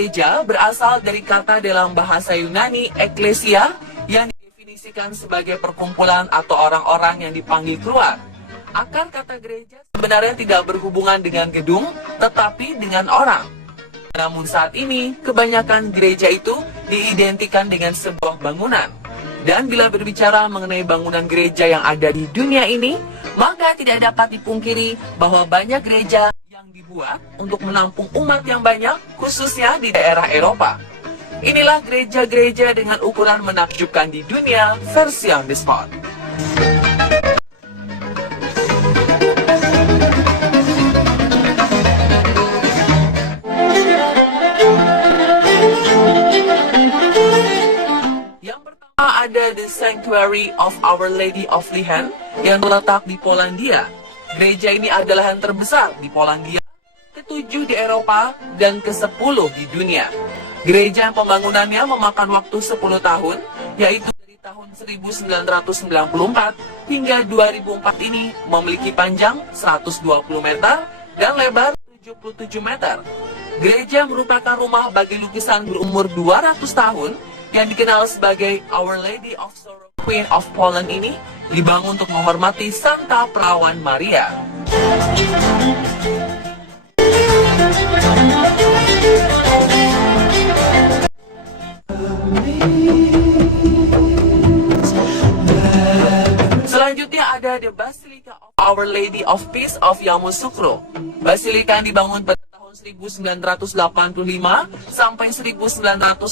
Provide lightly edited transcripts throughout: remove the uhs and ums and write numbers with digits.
gereja berasal dari kata dalam bahasa Yunani eklesia yang didefinisikan sebagai perkumpulan atau orang-orang yang dipanggil keluar. Akar kata gereja sebenarnya tidak berhubungan dengan gedung, tetapi dengan orang. Namun saat ini, kebanyakan gereja itu diidentikan dengan sebuah bangunan. Dan bila berbicara mengenai bangunan gereja yang ada di dunia ini, maka tidak dapat dipungkiri bahwa banyak gereja yang dibuat untuk menampung umat yang banyak, khususnya di daerah Eropa. Inilah gereja-gereja dengan ukuran menakjubkan di dunia versi On The Spot. Ada The Sanctuary of Our Lady of Lihan yang terletak di Polandia. Gereja ini adalah yang terbesar di Polandia, ke-7 di Eropa, dan ke-10 di dunia. Gereja yang pembangunannya memakan waktu 10 tahun, yaitu dari tahun 1994 hingga 2004 ini memiliki panjang 120 meter dan lebar 77 meter. Gereja merupakan rumah bagi lukisan berumur 200 tahun yang dikenal sebagai Our Lady of Sorrow, Queen of Poland ini dibangun untuk menghormati Santa Perawan Maria. Selanjutnya ada The Basilica of Our Lady of Peace of Yamoussoukro. Basilika yang dibangun pada tahun 1985 sampai 1989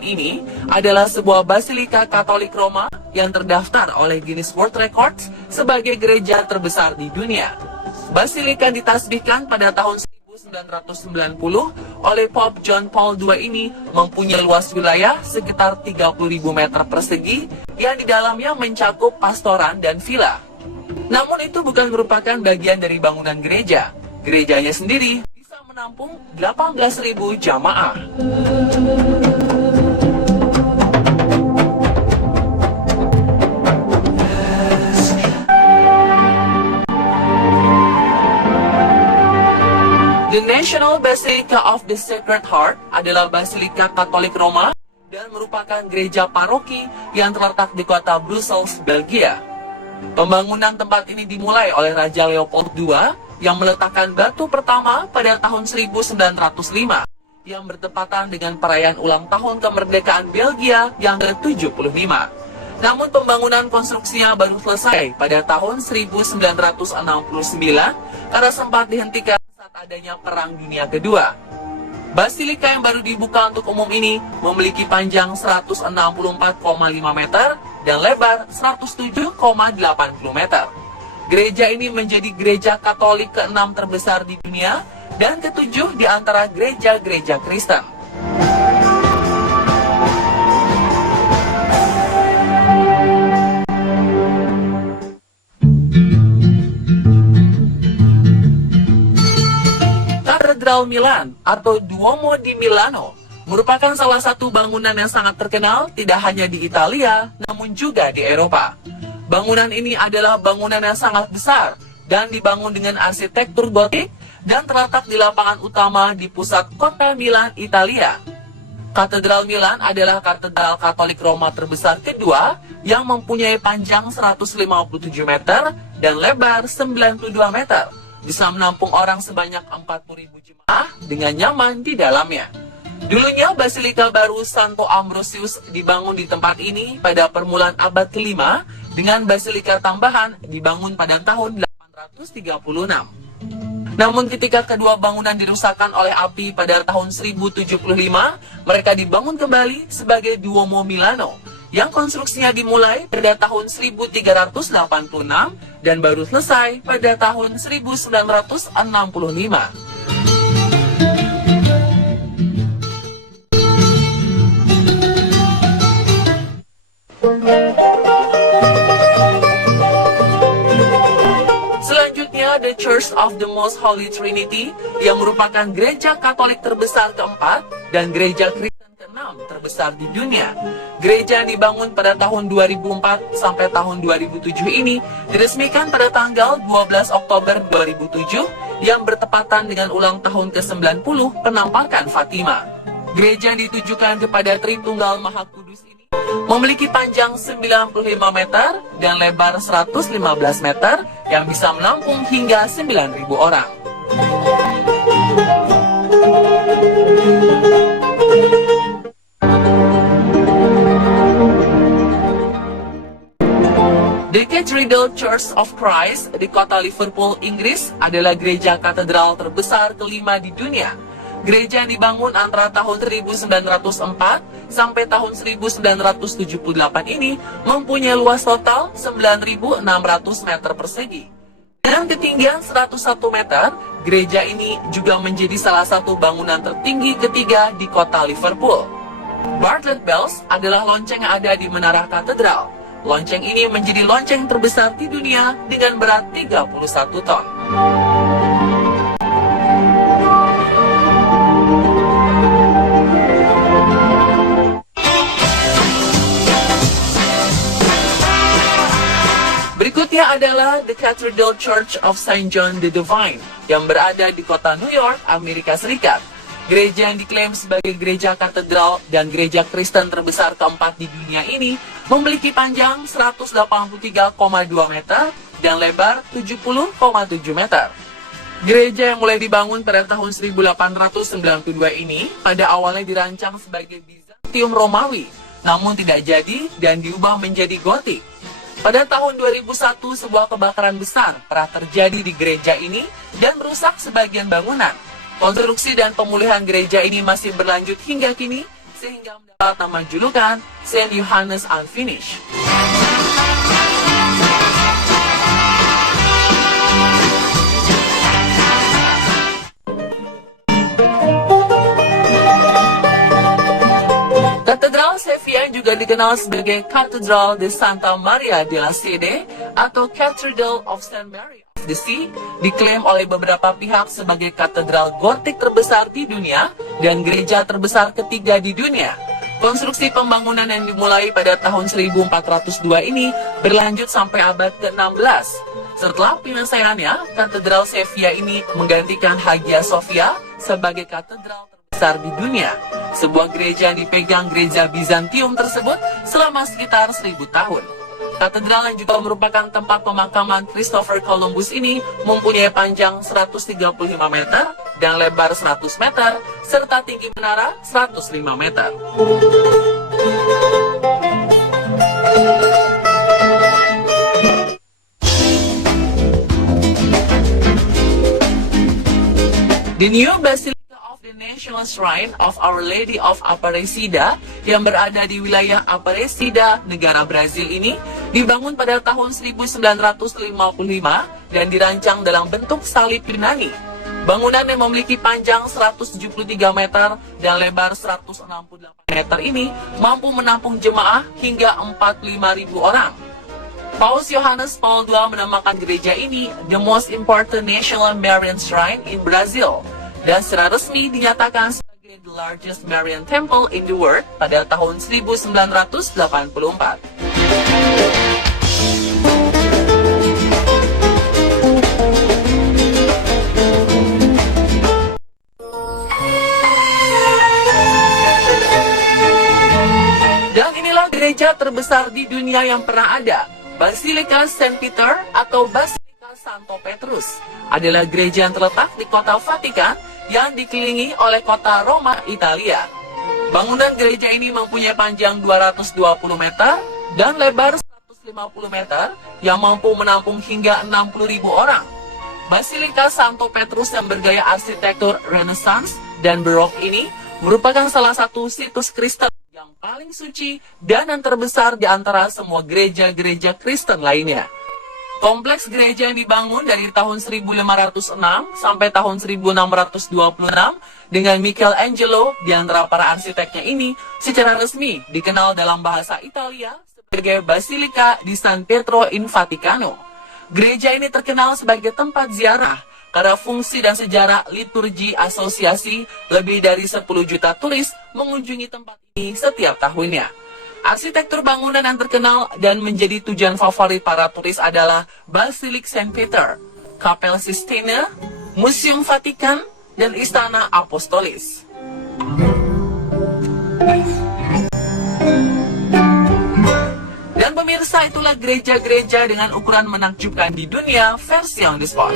ini adalah sebuah basilika Katolik Roma yang terdaftar oleh Guinness World Records sebagai gereja terbesar di dunia. Basilika ditasbihkan pada tahun 1990 oleh Pope John Paul II ini mempunyai luas wilayah sekitar 30.000 meter persegi yang di dalamnya mencakup pastoran dan villa. Namun itu bukan merupakan bagian dari bangunan gereja. Gerejanya sendiri bisa menampung 18.000 jamaah. The National Basilica of the Sacred Heart adalah basilika Katolik Roma dan merupakan gereja paroki yang terletak di kota Brussels, Belgia. Pembangunan tempat ini dimulai oleh Raja Leopold II yang meletakkan batu pertama pada tahun 1905 yang bertepatan dengan perayaan ulang tahun kemerdekaan Belgia yang ke-75. Namun pembangunan konstruksinya baru selesai pada tahun 1969 karena sempat dihentikan saat adanya Perang Dunia Kedua. Basilika yang baru dibuka untuk umum ini memiliki panjang 164,5 meter dan lebar 107,80 meter. Gereja ini menjadi gereja Katolik ke-6 terbesar di dunia dan ke-7 di antara gereja-gereja Kristen. Katedral Milan atau Duomo di Milano merupakan salah satu bangunan yang sangat terkenal tidak hanya di Italia, namun juga di Eropa. Bangunan ini adalah bangunan yang sangat besar dan dibangun dengan arsitektur gotik dan terletak di lapangan utama di pusat kota Milan, Italia. Katedral Milan adalah katedral Katolik Roma terbesar kedua yang mempunyai panjang 157 meter dan lebar 92 meter. Bisa menampung orang sebanyak 40.000 jemaah dengan nyaman di dalamnya. Dulunya Basilika baru Santo Ambrosius dibangun di tempat ini pada permulaan abad ke-5 dengan basilika tambahan dibangun pada tahun 836. Namun ketika kedua bangunan dirusakkan oleh api pada tahun 1075, mereka dibangun kembali sebagai Duomo Milano yang konstruksinya dimulai pada tahun 1386 dan baru selesai pada tahun 1965. Selanjutnya, The Church of the Most Holy Trinity yang merupakan gereja Katolik terbesar keempat dan gereja Kristen ke-6 terbesar di dunia. Gereja yang dibangun pada tahun 2004 sampai tahun 2007 ini diresmikan pada tanggal 12 Oktober 2007 yang bertepatan dengan ulang tahun ke-90 penampakan Fatima. Gereja yang ditujukan kepada Tritunggal Maha Kudus ini memiliki panjang 95 meter dan lebar 115 meter yang bisa menampung hingga 9.000 orang. The Cathedral Church of Christ di kota Liverpool, Inggris adalah gereja katedral terbesar kelima di dunia. Gereja yang dibangun antara tahun 1904 sampai tahun 1978 ini mempunyai luas total 9.600 meter persegi. Dengan ketinggian 101 meter, gereja ini juga menjadi salah satu bangunan tertinggi ketiga di kota Liverpool. Bartlett Bells adalah lonceng yang ada di menara katedral. Lonceng ini menjadi lonceng terbesar di dunia dengan berat 31 ton. Berikutnya adalah The Cathedral Church of St. John the Divine yang berada di kota New York, Amerika Serikat. Gereja yang diklaim sebagai gereja katedral dan gereja Kristen terbesar keempat di dunia ini memiliki panjang 183,2 meter dan lebar 70,7 meter. Gereja yang mulai dibangun pada tahun 1892 ini pada awalnya dirancang sebagai Bizantium Romawi, namun tidak jadi dan diubah menjadi Gotik. Pada tahun 2001, sebuah kebakaran besar pernah terjadi di gereja ini dan merusak sebagian bangunan. Konstruksi dan pemulihan gereja ini masih berlanjut hingga kini, sehingga mendapat nama julukan Saint Yohanes Unfinished. Katedral Sevilla juga dikenal sebagai Katedral de Santa Maria de la Sede atau Cathedral of Saint Mary of the Sea, diklaim oleh beberapa pihak sebagai katedral gotik terbesar di dunia dan gereja terbesar ketiga di dunia. Konstruksi pembangunan yang dimulai pada tahun 1402 ini berlanjut sampai abad ke-16. Setelah penyelesaiannya, Katedral Sevilla ini menggantikan Hagia Sophia sebagai katedral terbesar di dunia. Sebuah gereja yang dipegang gereja Bizantium tersebut selama sekitar 1000 tahun. Katedral yang juga merupakan tempat pemakaman Christopher Columbus ini mempunyai panjang 135 meter dan lebar 100 meter, serta tinggi menara 105 meter. The New Basilica of the National Shrine of Our Lady of Aparecida yang berada di wilayah Aparecida, negara Brazil ini dibangun pada tahun 1955 dan dirancang dalam bentuk salib Yunani. Bangunan yang memiliki panjang 173 meter dan lebar 168 meter ini mampu menampung jemaah hingga 45.000 orang. Paus Yohanes Paul II menamakan gereja ini the most important national Marian shrine in Brazil dan secara resmi dinyatakan sebagai the largest Marian temple in the world pada tahun 1984. Dan inilah gereja terbesar di dunia yang pernah ada. Basilika Saint Peter atau Basilika Santo Petrus adalah gereja yang terletak di kota Vatikan yang dikelilingi oleh kota Roma, Italia. Bangunan gereja ini mempunyai panjang 220 meter dan lebar 150 meter yang mampu menampung hingga 60.000 orang. Basilika Santo Petrus yang bergaya arsitektur Renaissance dan Barok ini merupakan salah satu situs Kristen yang paling suci dan yang terbesar di antara semua gereja-gereja Kristen lainnya. Kompleks gereja yang dibangun dari tahun 1506 sampai tahun 1626 dengan Michelangelo di antara para arsiteknya ini secara resmi dikenal dalam bahasa Italia sebagai Basilica di San Pietro in Vaticano. Gereja ini terkenal sebagai tempat ziarah karena fungsi dan sejarah liturgi asosiasi lebih dari 10 juta turis mengunjungi tempat ini setiap tahunnya. Arsitektur bangunan yang terkenal dan menjadi tujuan favorit para turis adalah Basilica Saint Peter, Kapel Sistine, Museum Vatikan, dan Istana Apostolis. Dan pemirsa, itulah gereja-gereja dengan ukuran menakjubkan di dunia versi on the spot.